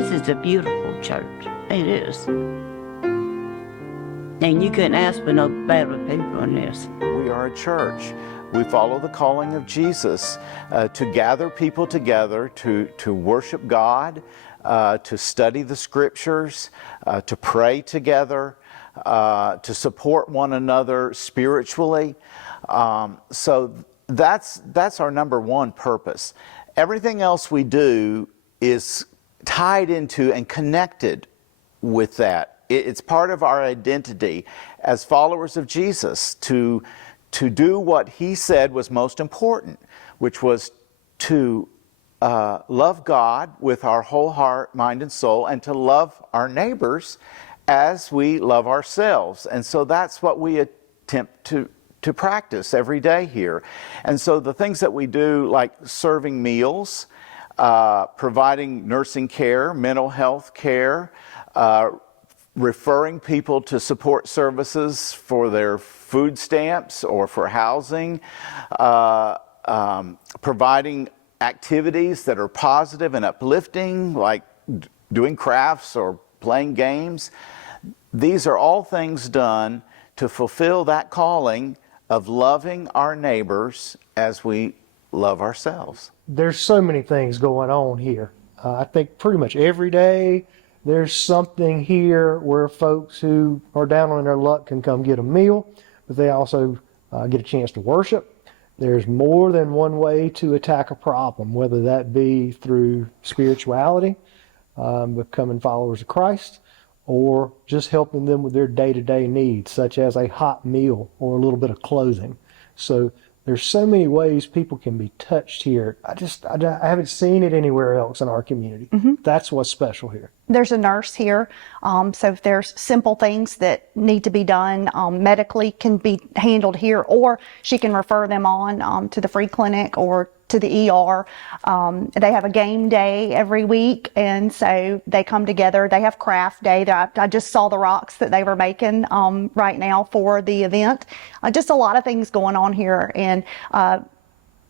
This is a beautiful church. It is. And you couldn't ask for no better people in this. We are a church. We follow the calling of Jesus to gather people together, to worship God, to study the scriptures, to pray together, to support one another spiritually. So that's our number one purpose. Everything else we do is tied into and connected with that. It's part of our identity as followers of Jesus to do what he said was most important, which was to love God with our whole heart, mind, and soul, and to love our neighbors as we love ourselves. And so that's what we attempt to practice every day here. And so the things that we do, like serving meals, providing nursing care, mental health care, referring people to support services for their food stamps or for housing, providing activities that are positive and uplifting, like doing crafts or playing games. These are all things done to fulfill that calling of loving our neighbors as we love ourselves. There's so many things going on here. I think pretty much every day there's something here where folks who are down on their luck can come get a meal, but they also get a chance to worship. There's more than one way to attack a problem, whether that be through spirituality, becoming followers of Christ, or just helping them with their day-to-day needs, such as a hot meal or a little bit of clothing. So there's so many ways people can be touched here. I haven't seen it anywhere else in our community. Mm-hmm. That's what's special here. There's a nurse here, so if there's simple things that need to be done medically can be handled here, or she can refer them on to the free clinic or to the ER. They have a game day every week, and so they come together. They have craft day. I just saw the rocks that they were making right now for the event. Just a lot of things going on here, and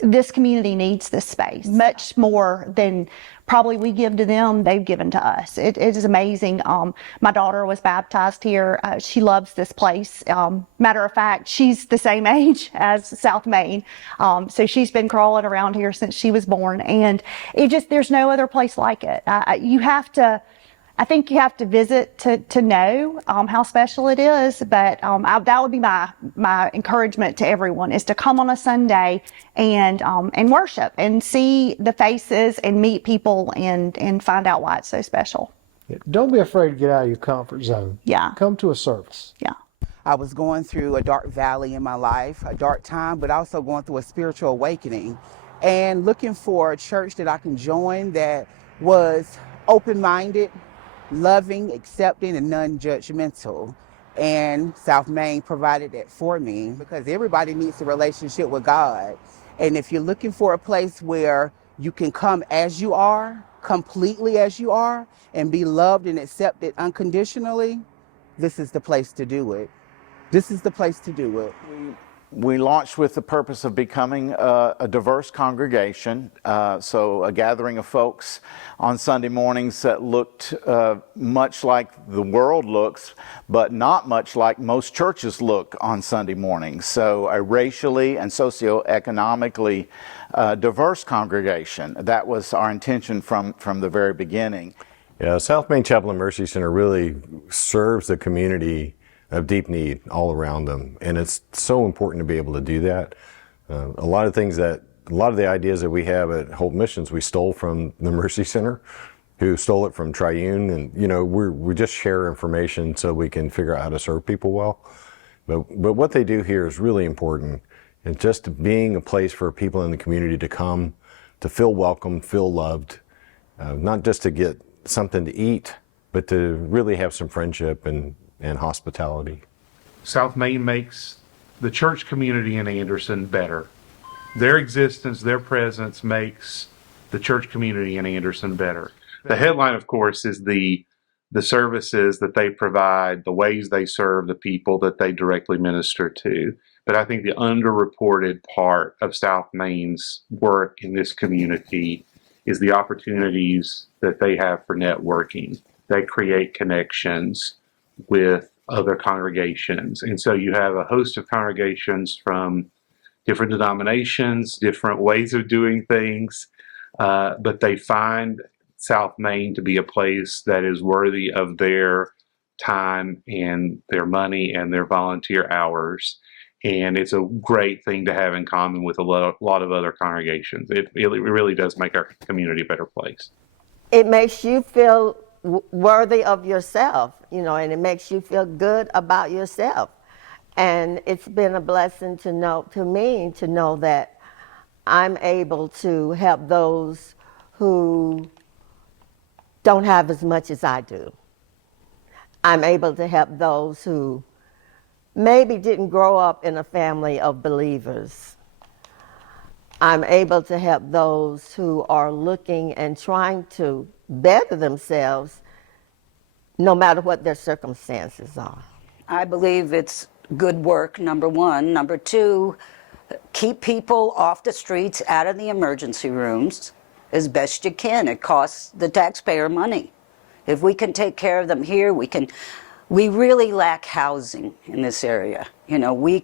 this community needs this space much more than probably we give to them, they've given to us. It is amazing. My daughter was baptized here. She loves this place. Matter of fact, she's the same age as South Main. So she's been crawling around here since she was born. And there's no other place like it. I think you have to visit to know how special it is, but that would be my encouragement to everyone, is to come on a Sunday and worship and see the faces and meet people and find out why it's so special. Yeah. Don't be afraid to get out of your comfort zone. Yeah. Come to a service. Yeah. I was going through a dark valley in my life, a dark time, but also going through a spiritual awakening and looking for a church that I can join that was open-minded, loving, accepting, and non-judgmental. And South Main provided that for me, because everybody needs a relationship with God. And if you're looking for a place where you can come as you are, completely as you are, and be loved and accepted unconditionally, this is the place to do it. This is the place to do it. We launched with the purpose of becoming a diverse congregation, so a gathering of folks on Sunday mornings that looked much like the world looks, but not much like most churches look on Sunday mornings. So a racially and socioeconomically diverse congregation. That was our intention from the very beginning. Yeah, South Main Chapel and Mercy Center really serves the community of deep need all around them, and it's so important to be able to do that. A lot of the ideas that we have at Hope Missions, we stole from the Mercy Center, who stole it from Triune, and we just share information so we can figure out how to serve people well. But what they do here is really important, and just being a place for people in the community to come, to feel welcome, feel loved, not just to get something to eat, but to really have some friendship and hospitality. South Main makes the church community in Anderson better. Their existence, their presence makes the church community in Anderson better. The headline, of course, is the services that they provide, the ways they serve the people that they directly minister to. But I think the underreported part of South Main's work in this community is the opportunities that they have for networking. They create connections with other congregations. And so you have a host of congregations from different denominations, different ways of doing things, but they find South Main to be a place that is worthy of their time and their money and their volunteer hours. And it's a great thing to have in common with a lot of other congregations. It really does make our community a better place. It makes you feel worthy of yourself, you know, and it makes you feel good about yourself. And it's been a blessing to me to know that I'm able to help those who don't have as much as I do. I'm able to help those who maybe didn't grow up in a family of believers. I'm able to help those who are looking and trying to better themselves no matter what their circumstances are. I believe it's good work, number one. Number two, keep people off the streets, out of the emergency rooms as best you can. It costs the taxpayer money. If we can take care of them here, we really lack housing in this area. You know,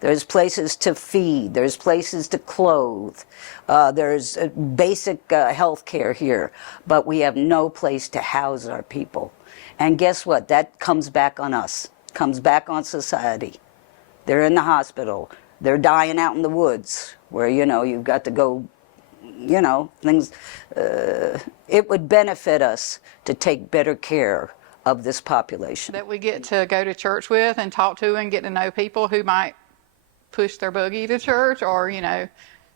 there's places to feed, there's places to clothe, there's basic health care here, but we have no place to house our people. And guess what? That comes back on us, comes back on society. They're in the hospital, they're dying out in the woods where, you know, you've got to go, you know, things. It would benefit us to take better care of this population. That we get to go to church with and talk to and get to know people who might push their buggy to church or, you know,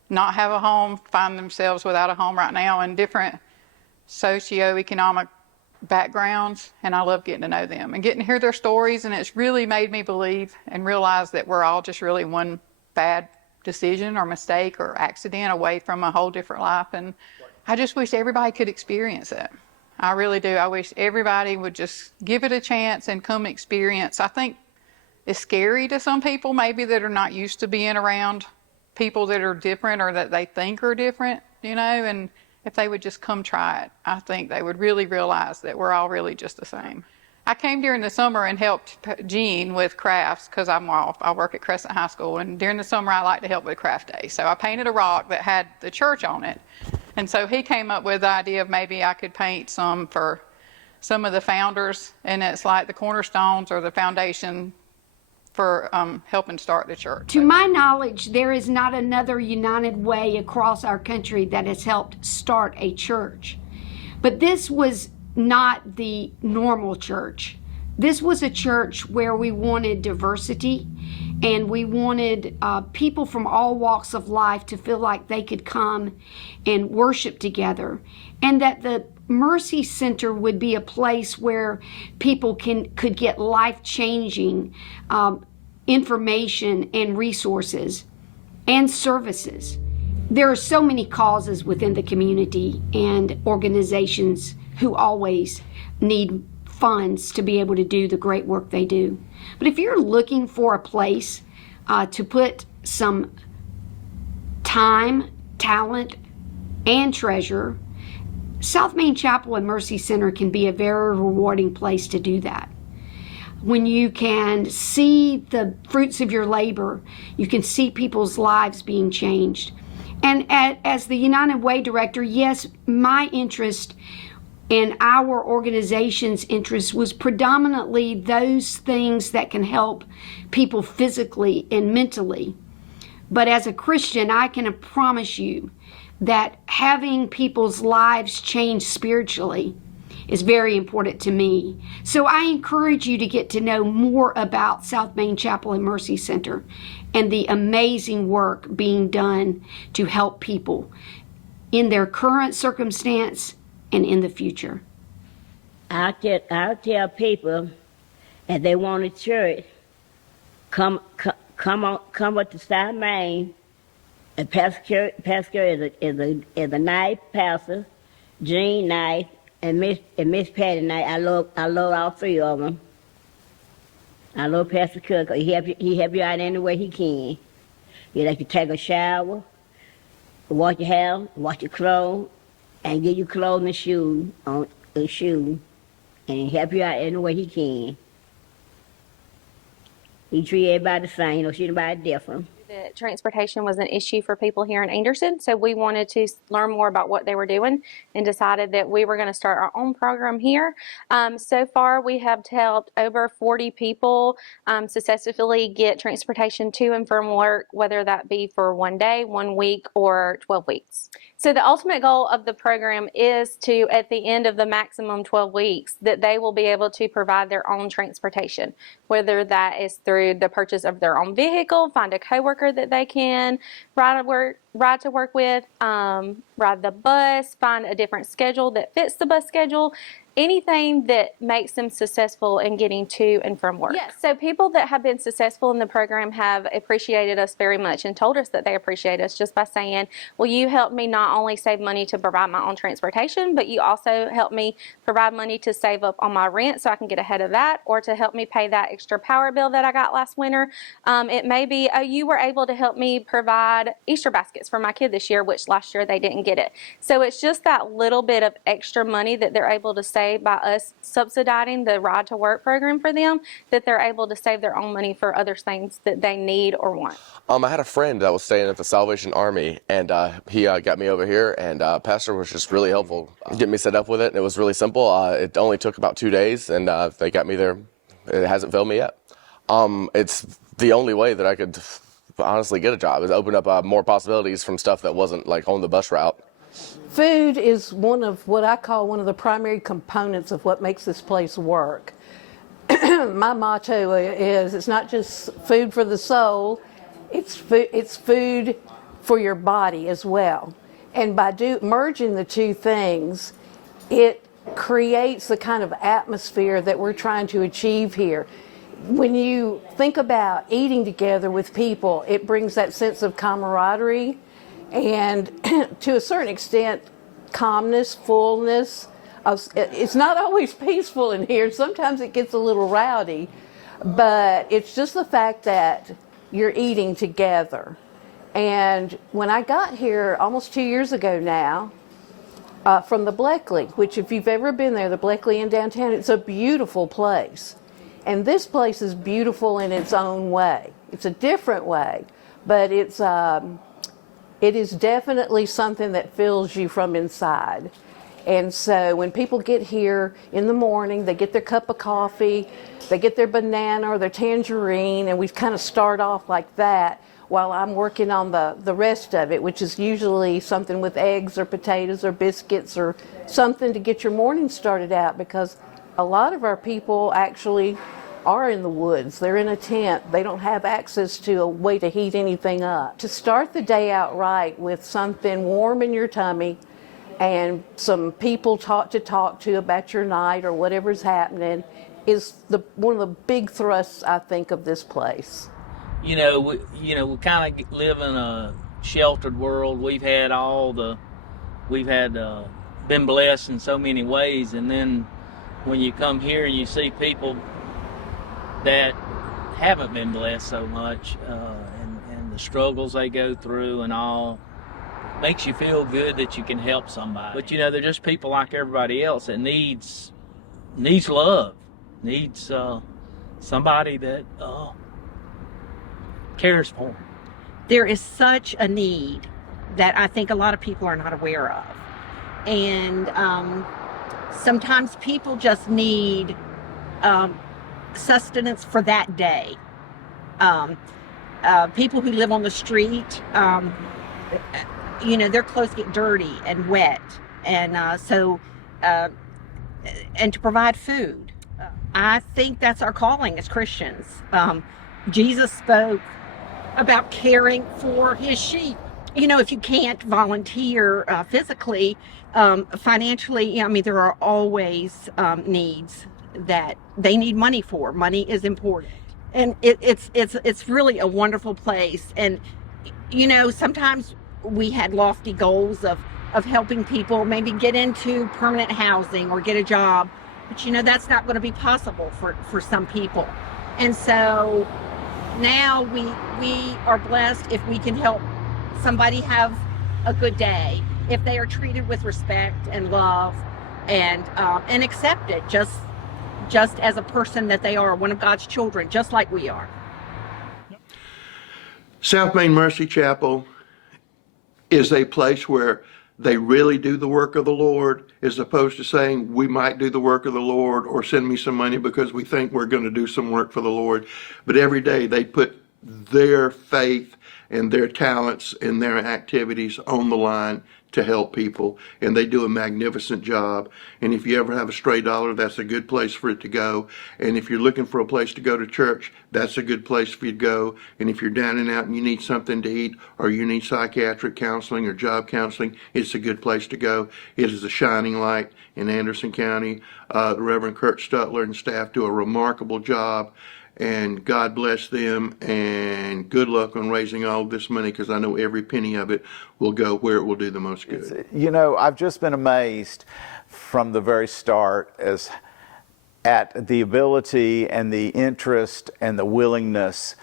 not have a home, find themselves without a home right now in different socioeconomic backgrounds. And I love getting to know them and getting to hear their stories. And it's really made me believe and realize that we're all just really one bad decision or mistake or accident away from a whole different life. And I just wish everybody could experience it. I really do. I wish everybody would just give it a chance and come experience. I think it's scary to some people maybe that are not used to being around people that are different or that they think are different, you know, and if they would just come try it, I think they would really realize that we're all really just the same. I came during the summer and helped Jean with crafts because I'm off. I work at Crescent High School, and during the summer I like to help with craft day. So I painted a rock that had the church on it. And so he came up with the idea of maybe I could paint some for some of the founders, and it's like the cornerstones or the foundation for helping start the church. To my knowledge, there is not another United Way across our country that has helped start a church. But this was not the normal church. This was a church where we wanted diversity, and we wanted people from all walks of life to feel like they could come and worship together, and that the Mercy Center would be a place where people could get life-changing information and resources and services. There are so many causes within the community and organizations who always need funds to be able to do the great work they do. But if you're looking for a place to put some time, talent, and treasure, South Main Chapel and Mercy Center can be a very rewarding place to do that. When you can see the fruits of your labor, you can see people's lives being changed. And as the United Way director, yes, my interest and our organization's interest was predominantly those things that can help people physically and mentally. But as a Christian, I can promise you that having people's lives change spiritually is very important to me. So I encourage you to get to know more about South Main Chapel and Mercy Center and the amazing work being done to help people in their current circumstance and in the future. I'll tell people if they want a church, come up to South Main. And Pastor is a nice pastor, Jean nice, and Miss Patty nice. I love all three of them. I love Pastor Cook. He help you out any way he can. He let you take a shower, wash your hair, wash your clothes, and give you clothes and shoes, and help you out any way he can. He treat everybody the same, treat everybody different. That transportation was an issue for people here in Anderson, so we wanted to learn more about what they were doing and decided that we were going to start our own program here. So far, we have helped over 40 people successfully get transportation to and from work, whether that be for 1 day, 1 week, or 12 weeks. So the ultimate goal of the program is to, at the end of the maximum 12 weeks, that they will be able to provide their own transportation, whether that is through the purchase of their own vehicle, find a coworker that they can ride to work with, ride the bus, find a different schedule that fits the bus schedule, anything that makes them successful in getting to and from work. Yes, so people that have been successful in the program have appreciated us very much and told us that they appreciate us just by saying, well, you helped me not only save money to provide my own transportation, but you also helped me provide money to save up on my rent so I can get ahead of that, or to help me pay that extra power bill that I got last winter. It may be, oh, you were able to help me provide Easter baskets for my kid this year, which last year they didn't get it. So it's just that little bit of extra money that they're able to save by us subsidizing the Ride to Work program for them, that they're able to save their own money for other things that they need or want. I had a friend that was staying at the Salvation Army, and he got me over here, and Pastor was just really helpful getting me set up with it. It was really simple. It only took about 2 days, and they got me there. It hasn't failed me yet. It's the only way that I could honestly get a job, is open up more possibilities from stuff that wasn't like on the bus route. Food is one of what I call one of the primary components of what makes this place work. My motto is, it's not just food for the soul, it's food for your body as well. And by merging the two things, it creates the kind of atmosphere that we're trying to achieve here. When you think about eating together with people, it brings that sense of camaraderie and to a certain extent, calmness, fullness. It's not always peaceful in here. Sometimes it gets a little rowdy, but it's just the fact that you're eating together. And when I got here almost 2 years ago now, from the Bleckley, which if you've ever been there, the Bleckley in downtown, it's a beautiful place. And this place is beautiful in its own way. It's a different way, but it is definitely something that fills you from inside. And so when people get here in the morning, they get their cup of coffee, they get their banana or their tangerine, and we kind of start off like that while I'm working on the rest of it, which is usually something with eggs or potatoes or biscuits or something to get your morning started out, because a lot of our people actually are in the woods. They're in a tent. They don't have access to a way to heat anything up. To start the day out right with something warm in your tummy and some people to talk to about your night or whatever's happening is one of the big thrusts, I think, of this place. We kind of live in a sheltered world. We've been blessed in so many ways, and then when you come here and you see people that haven't been blessed so much, and the struggles they go through and all, makes you feel good that you can help somebody. But they're just people like everybody else that needs love, needs somebody that cares for them. There is such a need that I think a lot of people are not aware of, and sometimes people just need sustenance for that day. People who live on the street, their clothes get dirty and wet, and and to provide food. I think that's our calling as Christians. Jesus spoke about caring for his sheep. If you can't volunteer physically, financially, there are always needs that they need money for. Money is important, and it's really a wonderful place. And sometimes we had lofty goals of helping people maybe get into permanent housing or get a job, but that's not going to be possible for some people. And so now we are blessed if we can help somebody have a good day if they are treated with respect and love and accepted just as a person that they are, one of God's children, just like we are. South Main Mercy Chapel is a place where they really do the work of the Lord, as opposed to saying we might do the work of the Lord or send me some money because we think we're going to do some work for the Lord. But every day they put their faith and their talents and their activities on the line to help people, and they do a magnificent job. And if you ever have a stray dollar, that's a good place for it to go. And if you're looking for a place to go to church, that's a good place for you to go. And if you're down and out and you need something to eat, or you need psychiatric counseling or job counseling, it's a good place to go. It is a shining light in Anderson County. The Reverend Kurt Stutler and staff do a remarkable job, and God bless them, and good luck on raising all of this money, because I know every penny of it will go where it will do the most good. You know, I've just been amazed from the very start at the ability and the interest and the willingness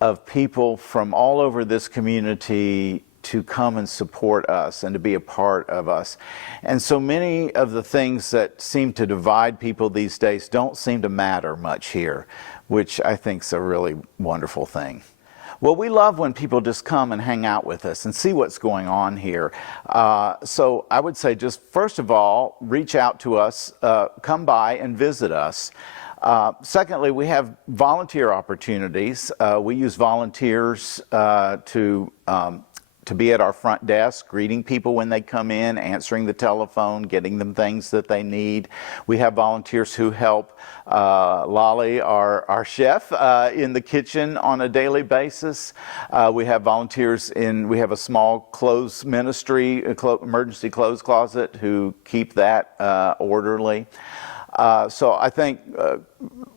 of people from all over this community to come and support us and to be a part of us. And so many of the things that seem to divide people these days don't seem to matter much here, which I think is a really wonderful thing. Well, we love when people just come and hang out with us and see what's going on here. So I would say just first of all, reach out to us, come by and visit us. Secondly, we have volunteer opportunities. We use volunteers to be at our front desk, greeting people when they come in, answering the telephone, getting them things that they need. We have volunteers who help Lolly, our chef, in the kitchen on a daily basis. We have volunteers we have a small clothes ministry, emergency clothes closet, who keep that orderly. So I think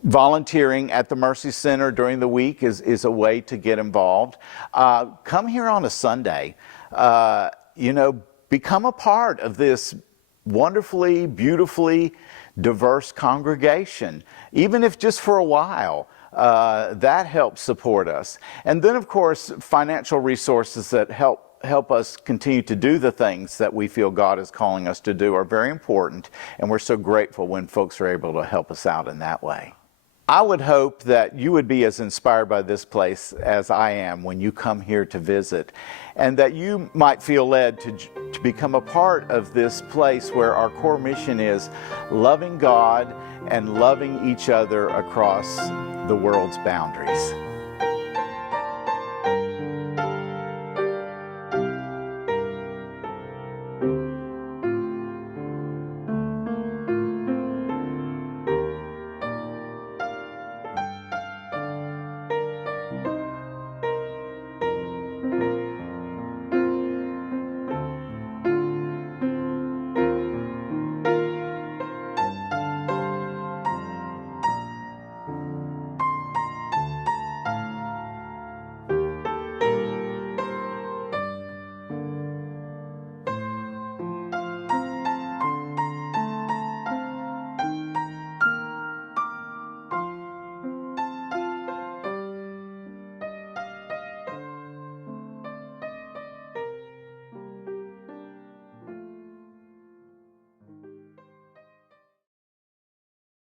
volunteering at the Mercy Center during the week is a way to get involved. Come here on a Sunday. Become a part of this wonderfully, beautifully diverse congregation, even if just for a while. That helps support us. And then, of course, financial resources that help us continue to do the things that we feel God is calling us to do are very important, and we're so grateful when folks are able to help us out in that way. I would hope that you would be as inspired by this place as I am when you come here to visit, and that you might feel led to become a part of this place where our core mission is loving God and loving each other across the world's boundaries.